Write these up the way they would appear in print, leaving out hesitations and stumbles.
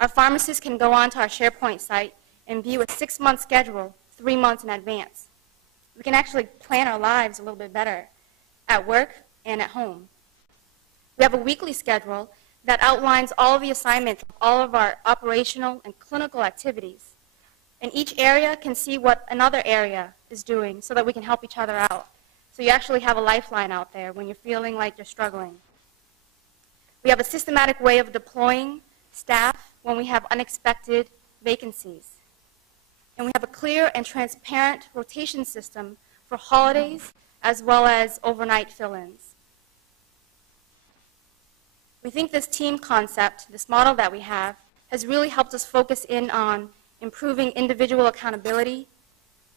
Our pharmacists can go onto our SharePoint site and view a 6-month schedule 3 months in advance. We can actually plan our lives a little bit better at work and at home. We have a weekly schedule that outlines all the assignments of all of our operational and clinical activities. And each area can see what another area is doing so that we can help each other out. So you actually have a lifeline out there when you're feeling like you're struggling. We have a systematic way of deploying staff when we have unexpected vacancies. And we have a clear and transparent rotation system for holidays as well as overnight fill-ins. We think this team concept, this model that we have, has really helped us focus in on improving individual accountability,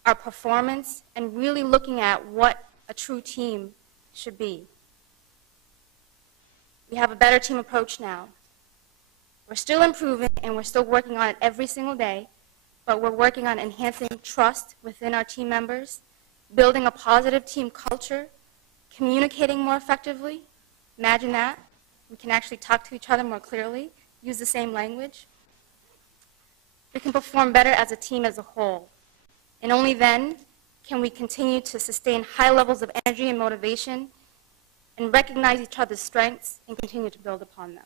our performance, and really looking at what a true team should be. We have a better team approach now. We're still improving and we're still working on it every single day, but we're working on enhancing trust within our team members, building a positive team culture, communicating more effectively. Imagine that. We can actually talk to each other more clearly, use the same language. We can perform better as a team as a whole. And only then can we continue to sustain high levels of energy and motivation and recognize each other's strengths and continue to build upon them.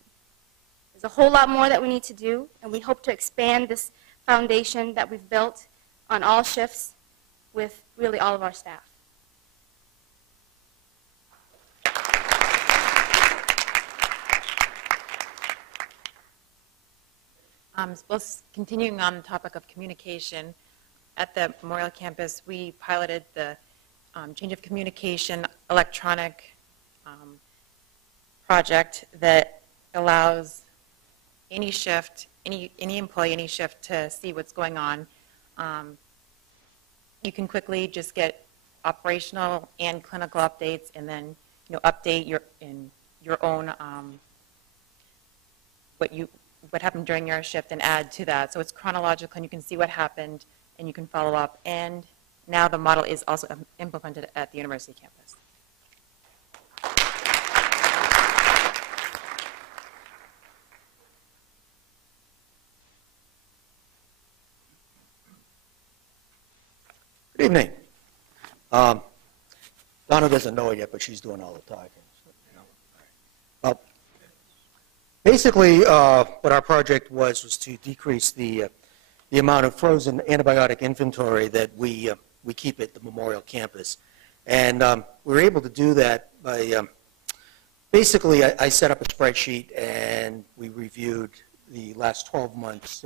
There's a whole lot more that we need to do, and we hope to expand this foundation that we've built on all shifts with really all of our staff. Continuing on the topic of communication, at the Memorial Campus, we piloted the change of communication electronic project that allows any shift, any employee, any shift to see what's going on. You can quickly just get operational and clinical updates, and then update your own what happened during your shift and add to that. So it's chronological, and you can see what happened, and you can follow up. And now the model is also implemented at the university campus. Good evening. Donna doesn't know it yet, but she's doing all the talking. So, basically, what our project was to decrease the amount of frozen antibiotic inventory that we keep at the Memorial Campus. And we were able to do that by, basically, I set up a spreadsheet and we reviewed the last 12 months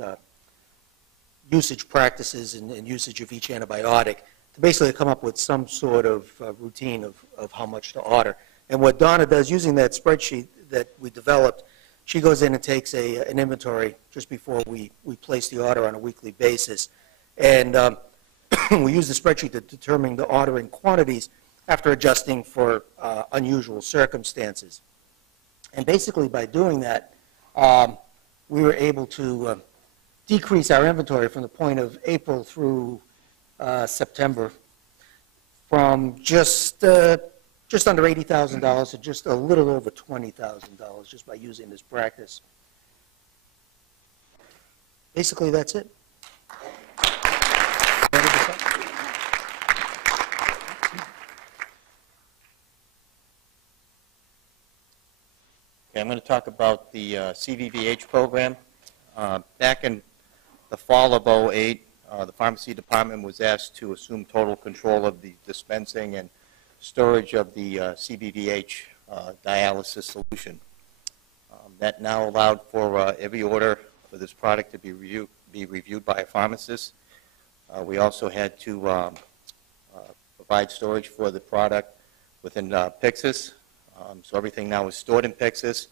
usage practices and usage of each antibiotic to basically come up with some sort of routine of how much to order. And what Donna does, using that spreadsheet that we developed, she goes in and takes an inventory just before we place the order on a weekly basis. And we use the spreadsheet to determine the ordering quantities after adjusting for unusual circumstances. And basically by doing that, we were able to decrease our inventory from the point of April through September from just under $80,000 to just a little over $20,000 just by using this practice. Basically, that's it. Okay, I'm going to talk about the CVVH program. Back in the fall of '08, the pharmacy department was asked to assume total control of the dispensing and storage of the CVVH dialysis solution. That now allowed for every order for this product to be reviewed by a pharmacist. We also had to provide storage for the product within Pyxis. So everything now is stored in Pyxis.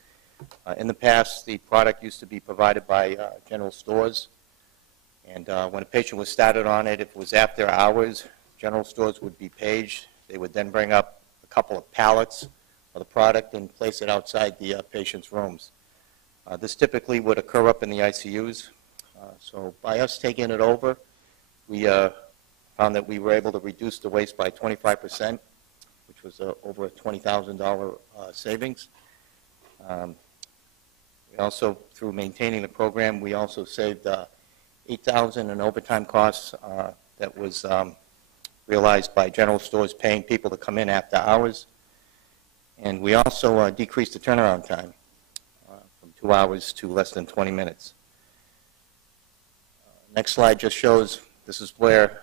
In the past, the product used to be provided by general stores. And when a patient was started on it, if it was after hours, general stores would be paged. They would then bring up a couple of pallets of the product and place it outside the patient's rooms. This typically would occur up in the ICUs. So by us taking it over, we found that we were able to reduce the waste by 25%, which was over a $20,000 savings. We Also, through maintaining the program, we also saved $8,000 in overtime costs that was realized by general stores paying people to come in after hours. And we also decreased the turnaround time from 2 hours to less than 20 minutes. Next slide just shows this is where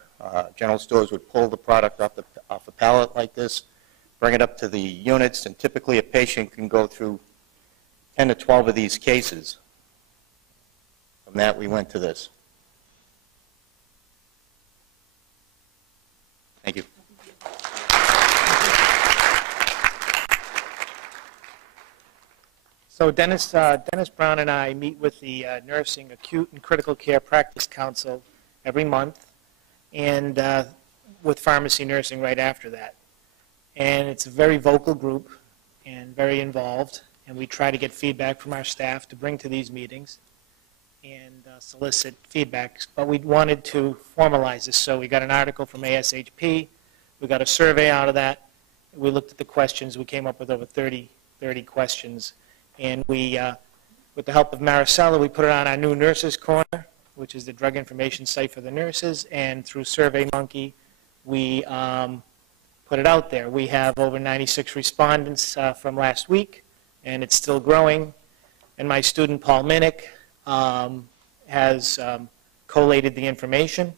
general stores would pull the product off a pallet like this, bring it up to the units, and typically a patient can go through 10 to 12 of these cases. From that, we went to this. Thank you. So Dennis Brown and I meet with the Nursing Acute and Critical Care Practice Council every month, and with pharmacy nursing right after that. And it's a very vocal group and very involved, and we try to get feedback from our staff to bring to these meetings and solicit feedback. But we wanted to formalize this, so we got an article from ASHP, we got a survey out of that, we looked at the questions, we came up with over 30 questions. And we, with the help of Maricela, we put it on our new Nurses Corner, which is the drug information site for the nurses, and through SurveyMonkey, we put it out there. We have over 96 respondents from last week, and it's still growing. And my student, Paul Minnick, has collated the information.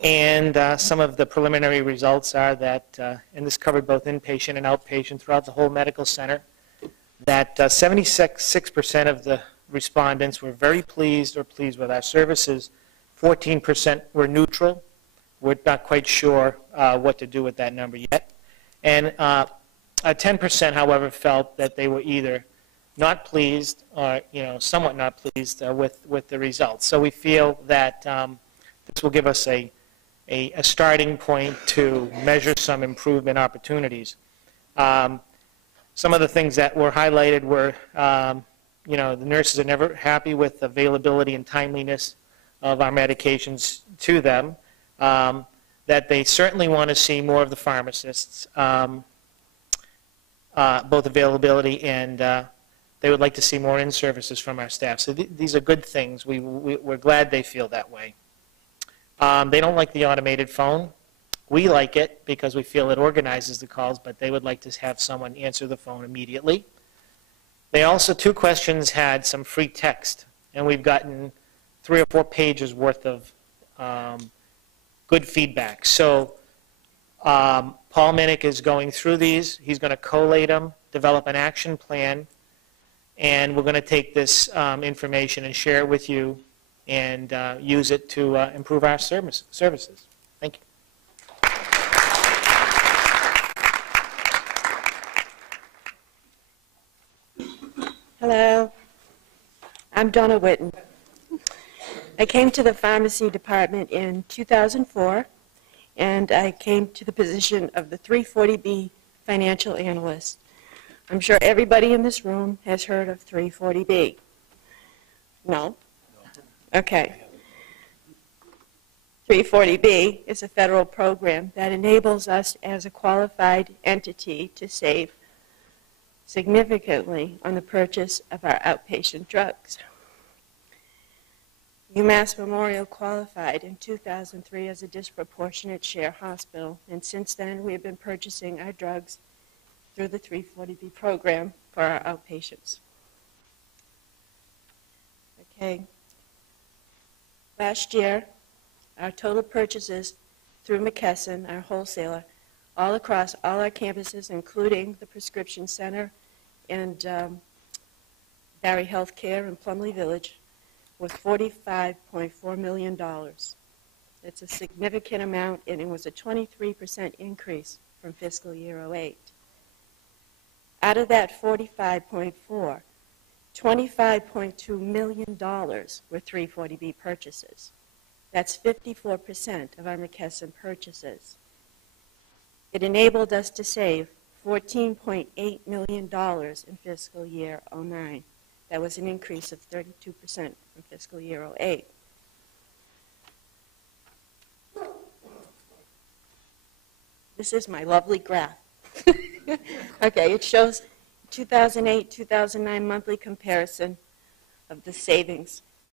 And some of the preliminary results are that, and this covered both inpatient and outpatient throughout the whole medical center, that 76% of the respondents were very pleased or pleased with our services. 14% were neutral. We're not quite sure what to do with that number yet. And 10%, however, felt that they were either not pleased or, somewhat not pleased with the results. So we feel that this will give us a starting point to measure some improvement opportunities. Some of the things that were highlighted were, the nurses are never happy with availability and timeliness of our medications to them, that they certainly want to see more of the pharmacists, both availability and they would like to see more in-services from our staff. So these are good things. We're glad they feel that way. They don't like the automated phone. We like it because we feel it organizes the calls, but they would like to have someone answer the phone immediately. They also, 2 questions had some free text, and we've gotten 3 or 4 pages worth of good feedback. So Paul Minnick is going through these. He's going to collate them, develop an action plan, and we're going to take this information and share it with you and use it to improve our services. Thank you. Hello, I'm Donna Witten. I came to the pharmacy department in 2004, and I came to the position of the 340B financial analyst. I'm sure everybody in this room has heard of 340B. No? Okay. 340B is a federal program that enables us as a qualified entity to save significantly on the purchase of our outpatient drugs. UMass Memorial qualified in 2003 as a disproportionate share hospital, and since then we have been purchasing our drugs through the 340B program for our outpatients. Okay. Last year, our total purchases through McKesson, our wholesaler, all across all our campuses, including the Prescription Center and Barry Healthcare in Plumley Village, was $45.4 million. It's a significant amount, and it was a 23% increase from fiscal year 08. Out of that 45.4, $25.2 million were 340B purchases. That's 54% of our McKesson purchases. It enabled us to save $14.8 million in fiscal year 09. That was an increase of 32% from fiscal year 08. This is my lovely graph. Okay, it shows 2008-2009 monthly comparison of the savings